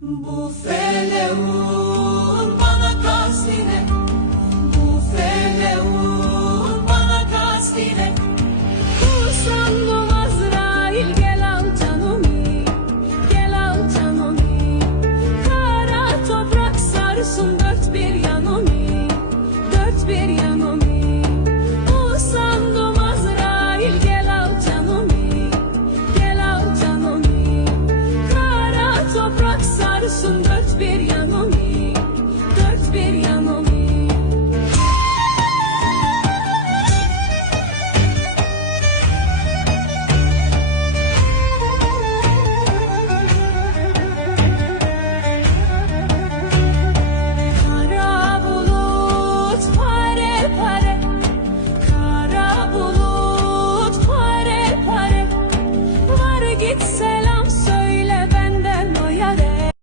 Bu feleğun bana kastine, bu feleğun bana kastine. Kusandım Azrail, gel al canımı, gel al canımı. Kara toprak sarsın dört bir yanımı, dört bir yanımı. Kusandım Azrail, gel al canımı, gel al canımı. Kara toprak sarsın